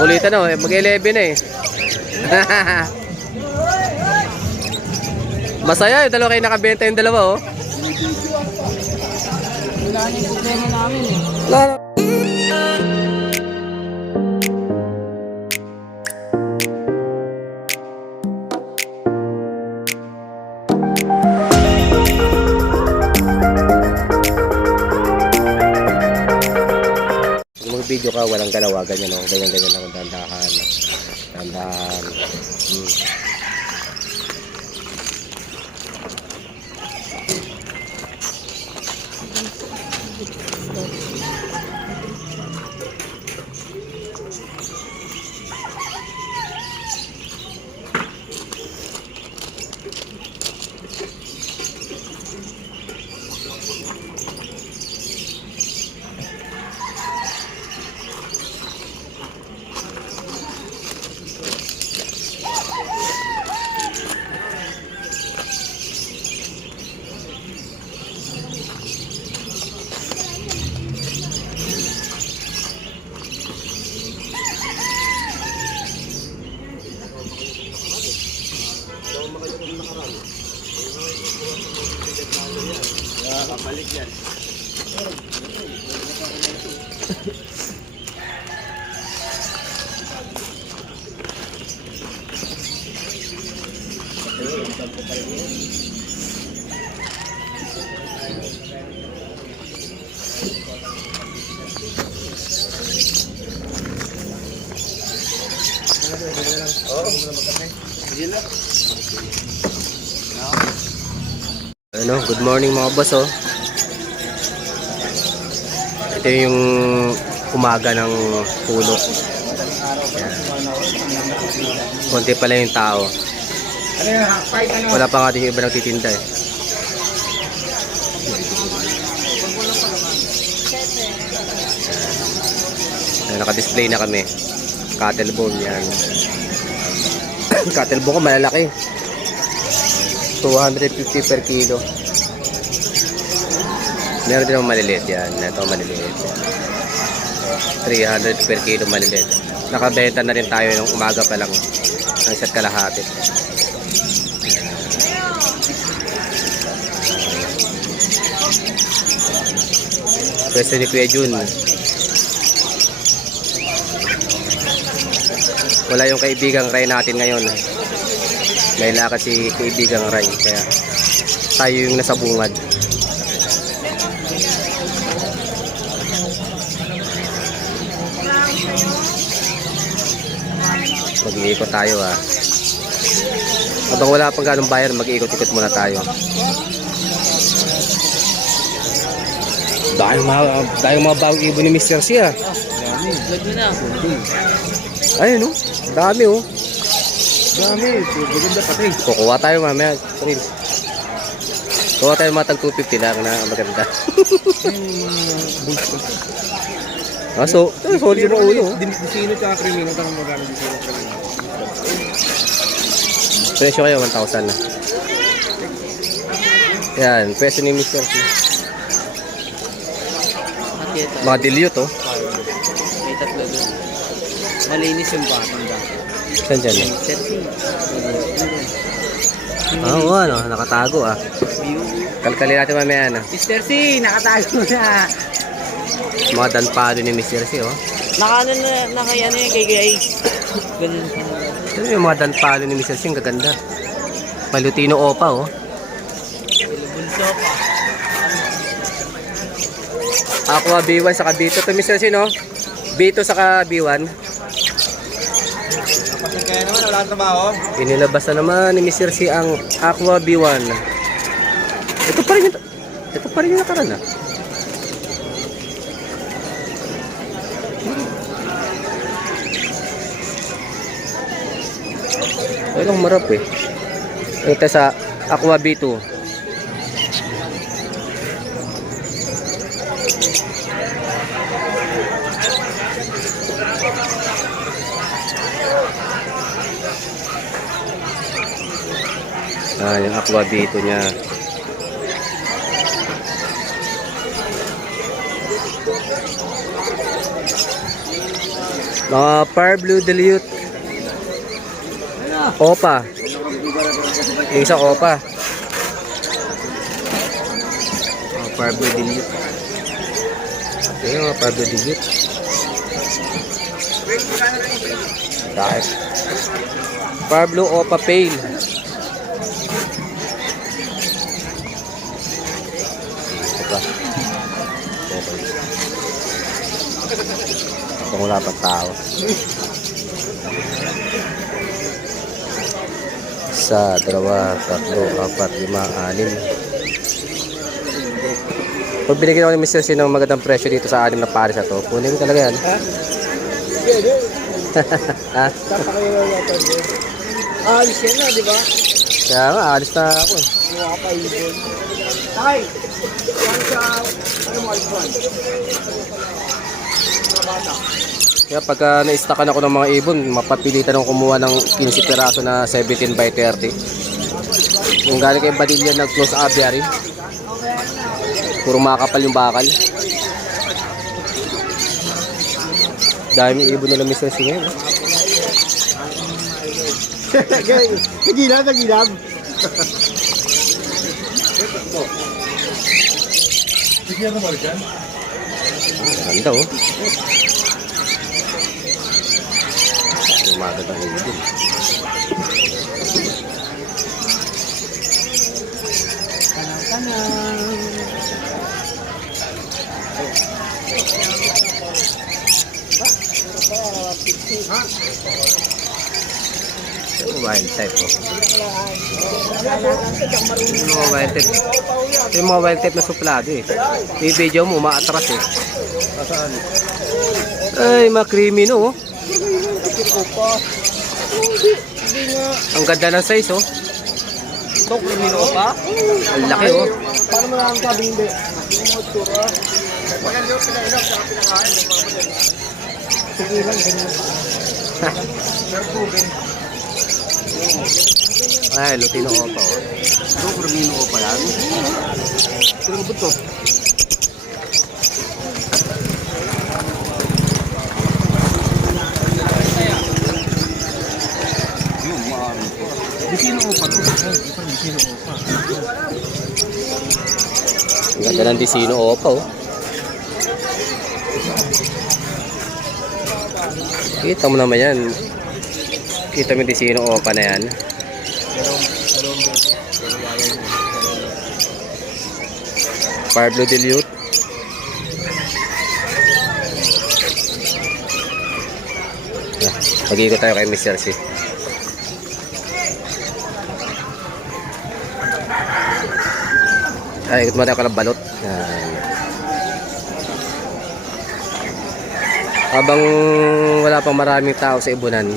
Ulitan na, mag-11 na eh. Masaya yung dalawa kayo nakabenta yung dalawa oh. Wala na yung problema namin eh. Wala. Kung mag-video ka, walang galawa, ganyan o. Ganyan-ganyan lang, dandahan. Dandahan. Kapalik yan. Ano, good morning mga boss oh. Ito yung umaga ng pulo. Konti pala yung tao. Wala pa nga din yung iba nagtitinda eh. Naka-display na kami. Cattle bone yan. Cattle bone ko malalaki. 250 per kilo. Meron din ang maliliit yan. Ito maliliit. 300 per kilo maliliit. Nakabenta na rin tayo ng umaga pa lang. Ang isa't kalahati. Pwesto ni Kuya Jun. Wala yung kaibigang Ray natin ngayon. May lakad si kaibigang Ray. Kaya tayo yung nasa bungad. Mag-iikot tayo ah. Habang wala pang ganong bayar, mag-iikot-ikot muna tayo. Dahil mga bagong ibon ni Mr. C ah. Ganda na. Ayun oh, dami oh. Dami, maganda pati. Kukuha tayo mamaya. Kukuha tayo mga tag 250 lang na maganda. So, solid yung ulo. Disino tsaka krimino, tanong magkano disino krimino. Presyo kayo, 1,000 na. Yan, presyo ni Mr. C. Mga dilute oh. May tatlo doon. Malinis yung batang dati. Saan dyan eh? Oo, ano, nakatago ah. Kalkalin natin mamaya na. Mr. C, nakatago na. Mga danpado ni Mr. C oh. Nakano na, nakayano yung kay ganun. Ito yung mga danpado ni Mr. C, ang gaganda. Palutino opa oh. Bulso pa. Aqua B1 saka B2 to Mr. C no? B2 saka B1. Kapatid kaya naman, wala ang trabaho. Inilabas na naman ni Mr. C ang Aqua B1. Ito pa rin yung nakaraan ah. Walang marap eh. Ito sa Aqua B2. Yung Aqua B2 niya. Mga Par Blue Dilute. Opa. Yung isa Opa. Mga Par Blue Dilute. Yung mga Par Blue Dilute. Dahil. Par Blue Opa Pale. Ito. Okay. Ito wala pa tao. Isa, dalawa, tatlo, apat, lima, anim. Pag binigyan ako ni Mr. C ng magandang presyo dito sa anim na pares na to, kunin mo talaga yan. Ha? Alis yan na, di ba? Kaya nga, alis na ako eh. Mukha pa ibon. Tay! Yan sa... Ano mo ibon? Mga bata. Kaya pagka na-stackan ako ng mga ibon, mapapilitan akong kumuha ng 15 piraso na 17 by 30. Yung galing kay Badilla na close aviary. Puro makakapal yung bakal. Dami ibon nila Mr. C ngayon. Nagilab, nagilab. Bigyan mo dyan? Ganda oh. Umaga ng ibon. Wild type oh. Yung mga wild type. Yung mga wild type na suplado eh. Yung video mo umaatras eh. Ay, mga-creamy no oh. Ang ganda ng size oh. Ito, krimino pa? Ang laki oh. Paano mo lang sabi hindi? Ay, Lutino Opa oh. Ito, krimino pa yan. Pero ba ito? Bisino ko pa ito. Bisino ko pa. Ang ganda ng Disino Opa oh. Kita mo naman yan. Kita mo yung Disino Opa na yan. Par Blue Dilute. Mag-iikot tayo kay Mr. C. Ay, ikot mo tayo ka ng balot. Yan. Habang wala pang maraming tao sa ibunan,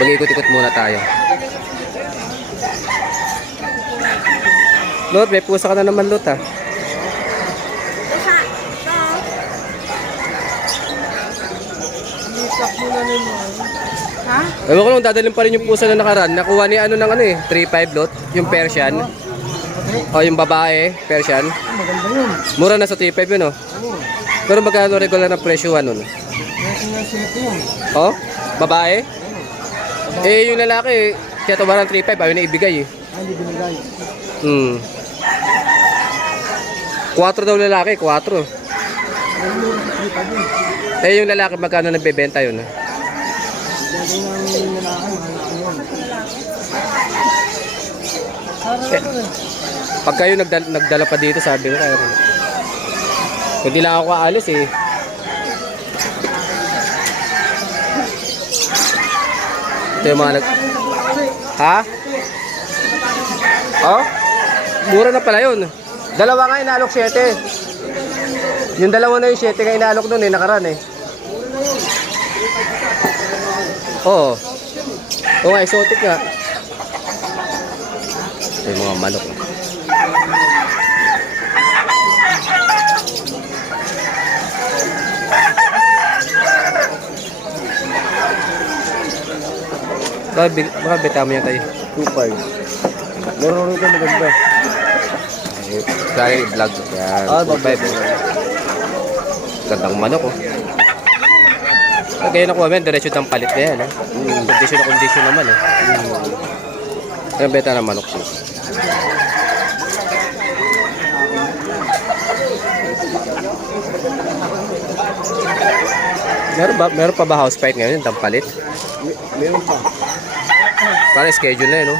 mag-ikot-ikot muna tayo. Lot, may pusa ka na naman, Lot, ha? Ha? Ewan ko lang, dadalhin pa rin yung pusa na nakaraan. Nakuha ni ano ng ano eh, 3.5 Lot, yung Persian. O yung babae, Persian. Maganda yun. Mura na sa 3.5 yun, oh. Pero magkano regular na presyohan nun? Oh, babae? Eh, yung lalaki, kaya tawaran 3.5, ayaw na ibigay eh. Hindi binigay. 4 daw lalaki, 4. Eh, yung lalaki, magkano nagbebenta yun? Eh, pag kayo nagdala pa dito, sabi ko kayo. Hindi lang ako aalis eh. Ito yung mga Ha? Oh? Mura na pala yun. Dalawa nga inalok 7. Yung dalawa na yung 7 nga inalok nun eh, nakaraan eh. Oo. Oo nga, exotic nga. Ito yung mga manok. Baka beta mo yan tayo. 2.5. Meron rin ito maganda. Kaya i-vlog. Yan. 2.5. Gandang manok oh. Kaya nakuha mo yan, diretso ng palit na yan. Kondisyon na kondisyon naman eh. Ang benta ng manok po. Meron pa ba house fight ngayon, yung tampalit? Meron pa. Parang schedule na yun, no?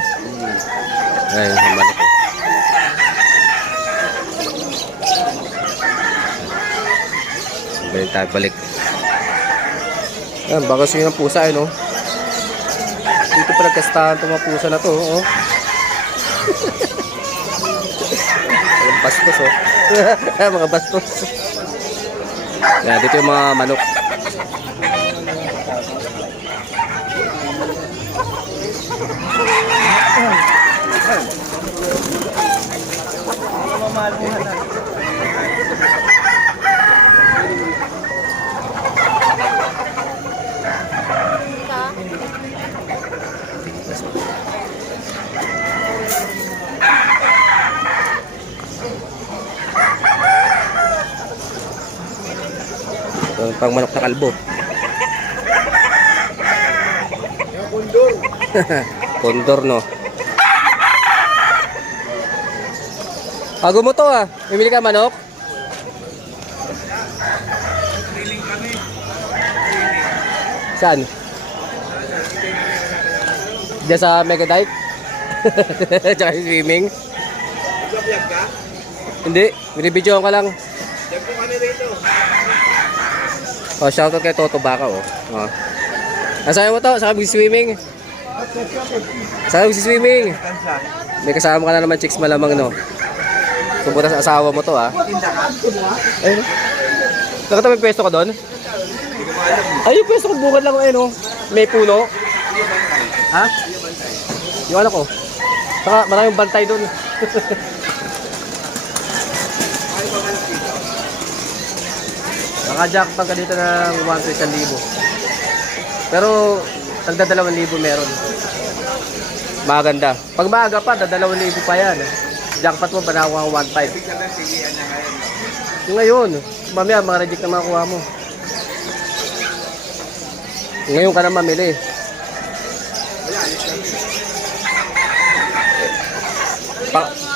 Ayun, ang manok po. Balik. Ayan, baka suyo ng pusa, no? Dito pa nagkastahan itong mga pusa na to, oh. Mga bastos, oh. Mga bastos. Ayan, dito yung mga manok. Pang manok na kalbo. Kondor. Kondor, no? Bago mo to, ah. Bibili ka manok? Saan? Diyan sa Megadite? Tsaka swimming? Hindi, binibidyoan ka lang. Oh, shoutout kay Toto Baka, oh. Oh. Nasaya mo to, saka mag-swimming. Saka mag-swimming. May kasama ka na naman, chicks malamang, no? Subuta sa asawa mo to, ah. Ayun. Nakita may pwesto ka doon? Ay, yung pwesto ko bukod lang, no? May puno. Ha? Yung ano ko. Saka maraming bantay doon. Naka-jackpot ka dito ng 1,000. Pero tagda 2,000 meron. Maganda. Pag maaga pa, 2,000 pa yan. Jackpot mo, banawa ang 1,500. Ngayon, mamaya mga reject na makuha mo. Ngayon ka na mamili.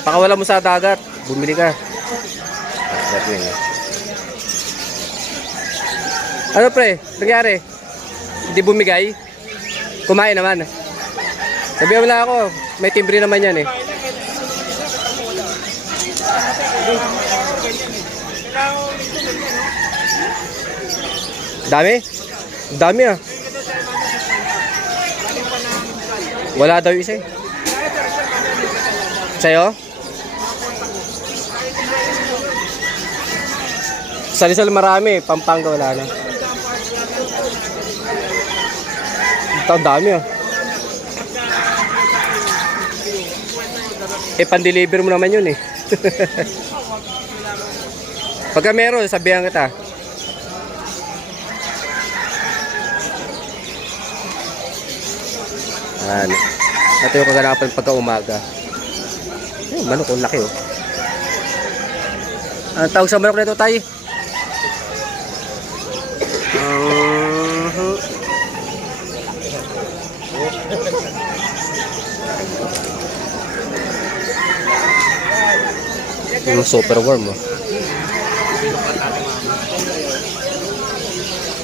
Pakawala mo sa dagat, bumili ka. Ano pre? Nangyari? Hindi bumigay? Kumain naman. Sabihan mo lang ako, may timbre naman yan eh. Dami? Dami ah. Wala daw isa eh. Sa'yo? Sa Rizal marami, Pampanga wala na. Ito ang dami ah. Eh, pan-deliver mo naman yun eh. Pagka meron, sabihan kita. Ano. Ito yung kaganapan pagka umaga. Ay, manok, ang laki oh. Anong tawag sa manok na ito, tay? Yung super warm oh.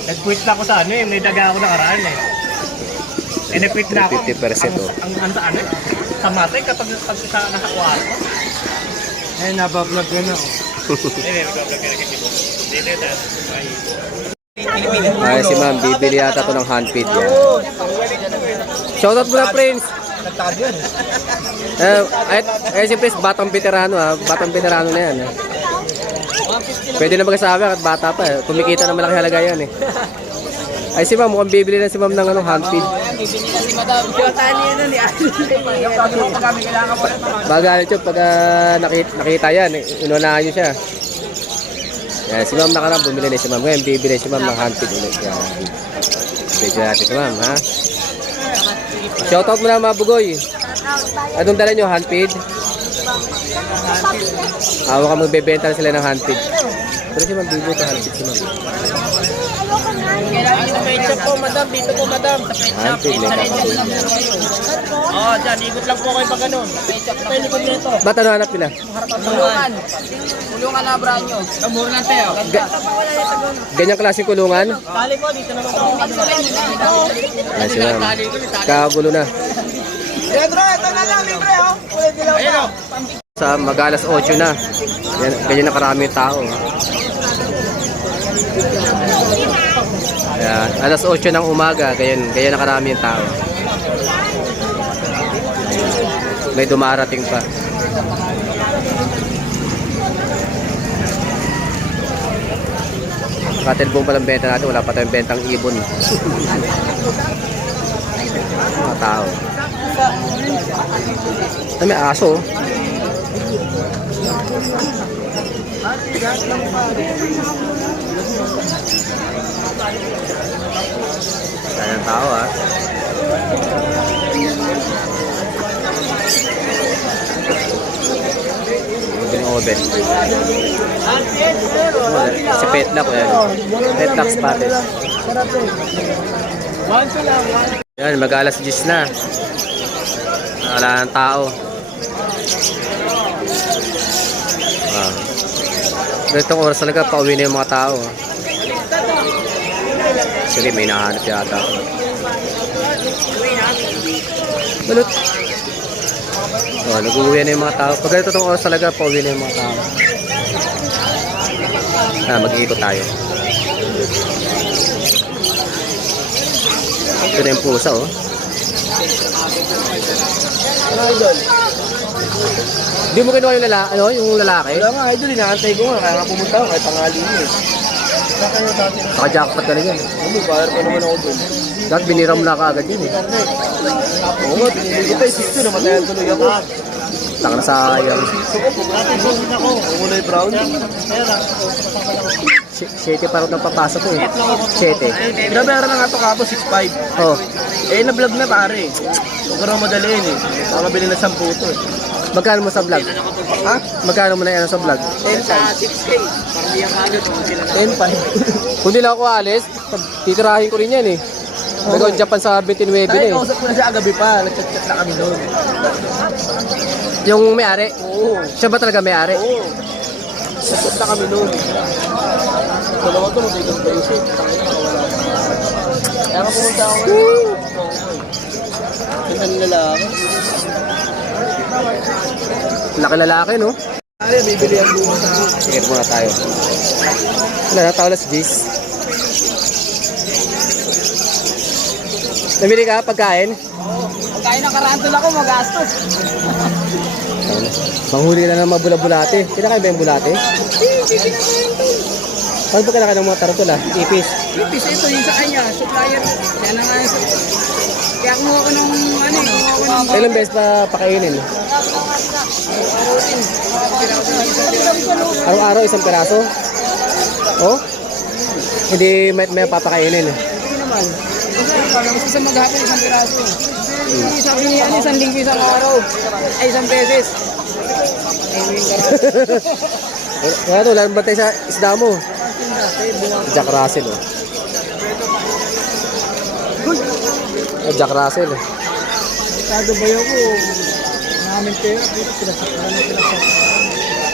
Nag-quit na ako sa ano eh. May daga ako nakaraan eh. Nag-quit na ako. 50% oh. Ang ano eh. Sa matay kapag isa nakakuha ko. Eh, nabablog ka na ako. Ay, si ma'am, bibili yata to ng hand feed yan. Shoutout mo na, Prince! Si Prince, batang veterano ha. Batang veterano na yan. Pwede na mag-asawa at bata pa eh. Kumikita na malaki halaga yan eh. Ay, si ma'am, mukhang bibili na si ma'am ng hand feed. Magalit yun pag nakita yan. Inunahan nyo siya. Yan, si ma'am nakarang bumili na si ma'am. Ngayon, bibili si ma'am ng hand feed ulit. Yan. Video natin si ma'am, ha? Shoutout mo na mga bugoy. Anong dala nyo? Hand feed? Awa ka magbebenta na sila ng hand feed. Pero si ma'am, bibili ito hand feed si ma'am. Kailangan po, madam. Dito po, madam. Sa pet shop. Antig, may kakabili. Oo, dyan. Ikot lang po kayo pag ganun. Pwede po dito. Ba't ano hanap nila? Kulungan. Kulungan na branyo. Mura lang tayo. Ganyang klaseng kulungan? Tali po, dito naman po. Ayan sila. Kagulo na. Pedro, ito na lang, libre, oh. Ulit dilaw pa. Sa mag-alas 8 na. Yan, ganyan na karami yung tao. Ayan, alas 8 ng umaga, ganyan na karami yung tao. May dumarating pa. Katilbong palang benta natin, wala pa tayong bentang ibon. Mga tao. Ay, may aso. Kaya ng tao, ha. Oven. Si Petlock, yan. Petlock spotted. Yan, mag-alas 10 na. Wala ng tao. Ah. Ganitong oras talaga, pauwi na yung mga tao. Actually, may nahanap yata. Balot. Oh, nag-uwi na yung mga tao. Pag ganito tong oras talaga, pauwi na yung mga tao. Mag-iikot tayo. Ito na yung pusa, oh. Hindi mo kinuha yung lalaki? Yung lalaki? Wala nga, idol. Inaantay ko nga. Kaya nga pumunta ako. Kahit tangali mo eh. Naka-jackpot ka na yan. Ano, bayar pa naman ako doon. Dahil binira mo na kaagad yun, eh. Oo nga, pinili ko tayo. Sito, namatayan tuloy ako. Taka na sayang. Kulay brown. 7 parang napapasok ko, eh. 7. Binabayaran na nga ito kapo, 6.5. Oh, Eh, na-vlog na pare. Huwag ka naman madaliin eh. Baka mabili na 10 to eh. magkano mo sa vlog? Ha? Magkano mo na yan sa vlog? 10.5. 10.5. Kung di lang ako alis, titirahin ko rin yan, eh. Nag-on Japan sa 29 na, Ay, eh. kausap ko na siya agabi pa. Nag-chat-chat na kami doon. Yung may-ari? Oo. Siya ba talaga may-ari? Oo. Nag-chat na kami doon. Dalawa to, mag-ibig pa isip. Kaya nga pumunta ako ngayon. Ganda ng lalaki. Laki lalaki, no? Ay, bibili ang buwan. Sige, muna tayo. Wala na, tao las 10. Namili ka pagkain? Pagkain ng karantol ako, magastos. Manghuli ka na ng mga bula-bulate. Kinakain ba yung bulate? Paano ba kinakain ng mga tarantula? Ipis. Ipis ito yung sa kanya, supplier. Kaya na nga kaya kumuha ko ng kumuha ko ng Ilang beses pa pakainin? Araw-araw isang peraso? Oh? Hindi may papakainin. Hindi naman. Kasi isa maghapon, isang piraso. Hindi sabi niya, isang linggo, isang araw. Ay, isang beses. Wala to, wala bantay sa isda mo. Jack Russell, oh. Jack Russell. Kado bayo ko, namin pera, pinasaktan na pinasaktan.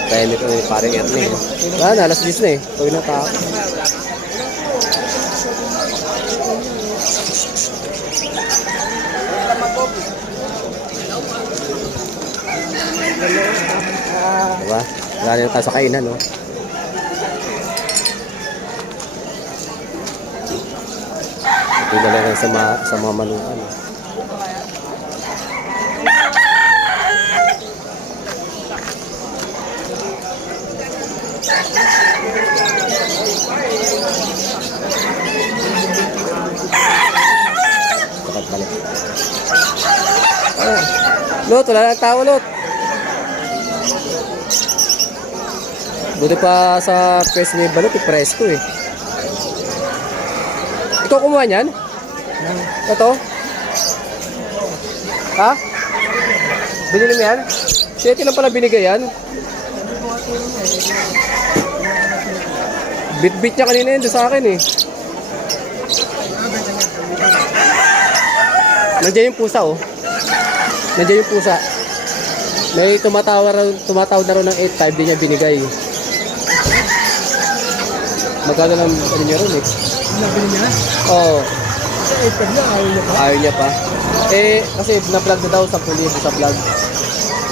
Kaya nito yung parang Ernie. Wala na, alas 10 na eh. Pag na tao. Diba? Wala na tayo sa kainan, no? Ito na lang sa mga manukan. Takat balik. Ah, Lot, wala nang tao, Lot. Buti pa sa pwesto ni Balot, presko eh. Ikaw kumuha niyan? Ito? Ha? Binili mo yan? 7 lang pala binigay yan. Bit-bit niya kanina yun doon sa akin eh. Nandiyan yung pusa, oh. Nandiyan yung pusa. May tumatawad na rin ng 8.5, di niya binigay. Magkano lang ano niya ron, eh? Nabili niya? Oo. Sa 8 lang, ayaw niya pa. Ayaw niya pa. Eh, kasi na-vlog na daw sa pulido sa vlog.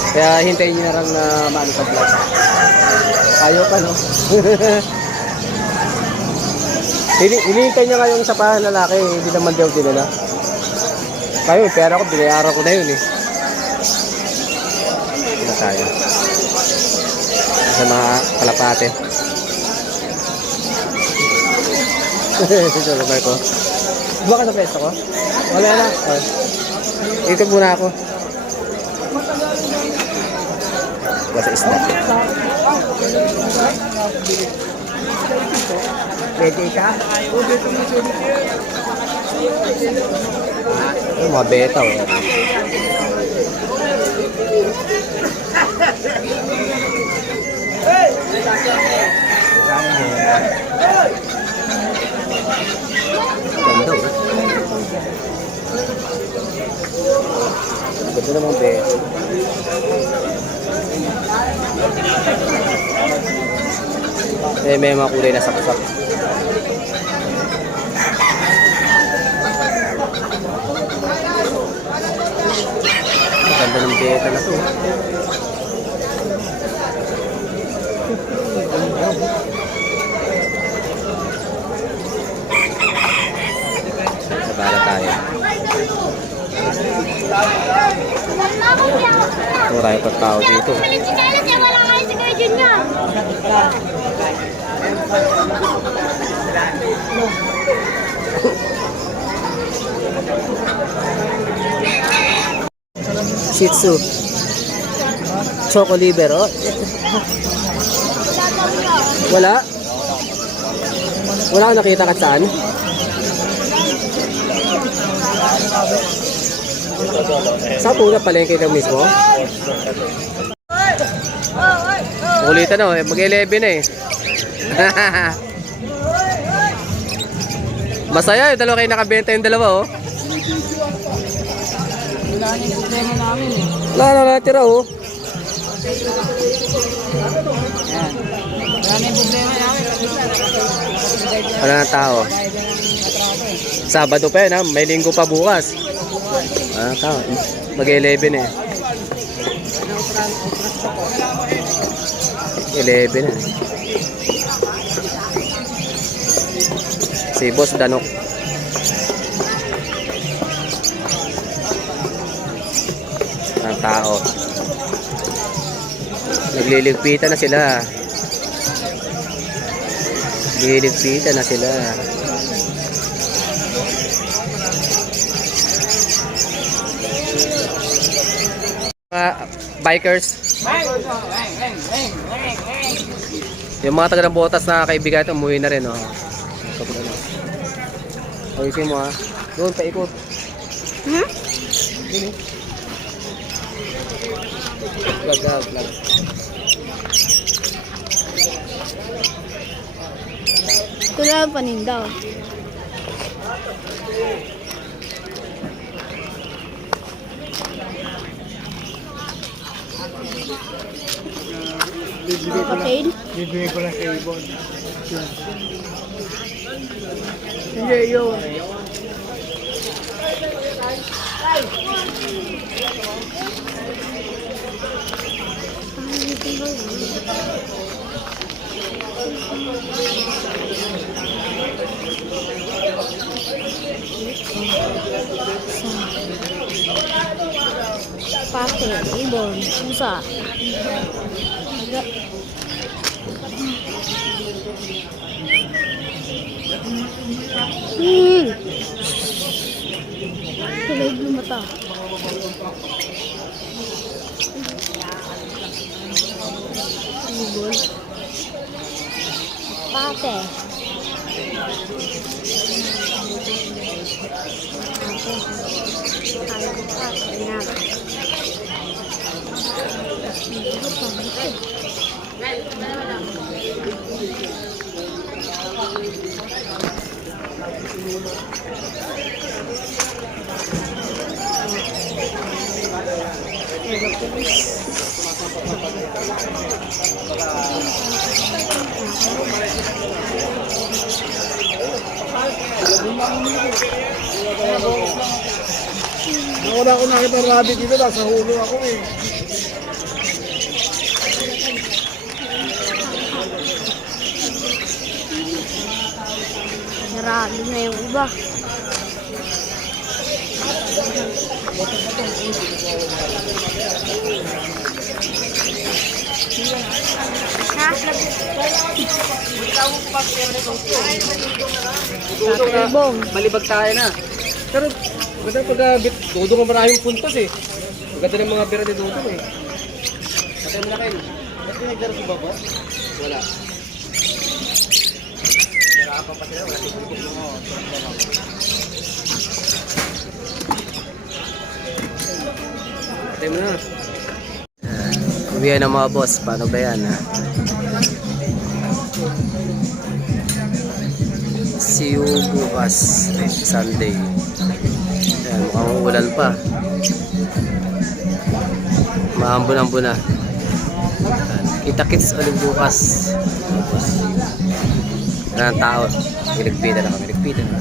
Kaya hintayin niyo na lang na maano sa vlog. Ayaw pa, no? Hinihintay niya nga yung isa pa lalaki, hindi naman daw dinala. Kayo, pera ko, binayaran ko na yun eh. Ano tayo? Sa mga kalapate. Ito, lumay ko. Buka ka sa pesto ko? Wala na. Ito muna ako. Basta isda. Pwede ka? Mga beta, oh. Ganda, oh. Ganda naman beta. Eh, may mga kulay na saksak. Ganda ng beta na to. Sabara tayo. Ito tayo pagtao dito. Wala nga si Kuya Junior. Shih Tzu. Choco liver, oh. Wala? Wala akong nakita kahit saan? Sa puna palengke ka mismo? Ulitan na, eh. Mag-11 na eh. Masaya yung dalawa kayo nakabenta yung dalawa, oh. Wala niya yung problema namin eh. Wala na natira, oh. Ayan. Wala na yung problema namin. Wala na tao. Sabado pa yun, ha? May linggo pa bukas. Wala na tao. Mag-11 eh. 11 na. Si Boss Danok. Ang tao. Nagliligpitan na sila. Nagliligpitan na sila. Mga bikers. Yung mga taga ng botas na kaibigan ito, umuwi na rin, oh. Ayusin mo, ha. Doon, paikot. Dini. Vlog na, vlog. Ito lang panindaw. Kapatid? Bibigay ko lang kay Ibon. Hindi yun. Pate, ibon, pusa. Tuloy yung mata. Ibon. Pate. Wala ako nakita ng rabbit dito, nasa hulo ako eh. Sarado na yung iba. Tatay Malibag tayo na. Pero maganda pag Dudong ang maraming puntos eh. Maganda ng mga bira ni Dudong eh. Patay mo na kayo. Ba't pinagdara sa baba? Wala. Patay mo na. Uwihan ng mga boss. Paano ba yan ha? See you bukas, Sunday. Ayan, mukhang ulan pa. Maambon-ambon na. Kita-kits ulit bukas. Wala ng tao. Iligpitan na kami. Iligpitan na.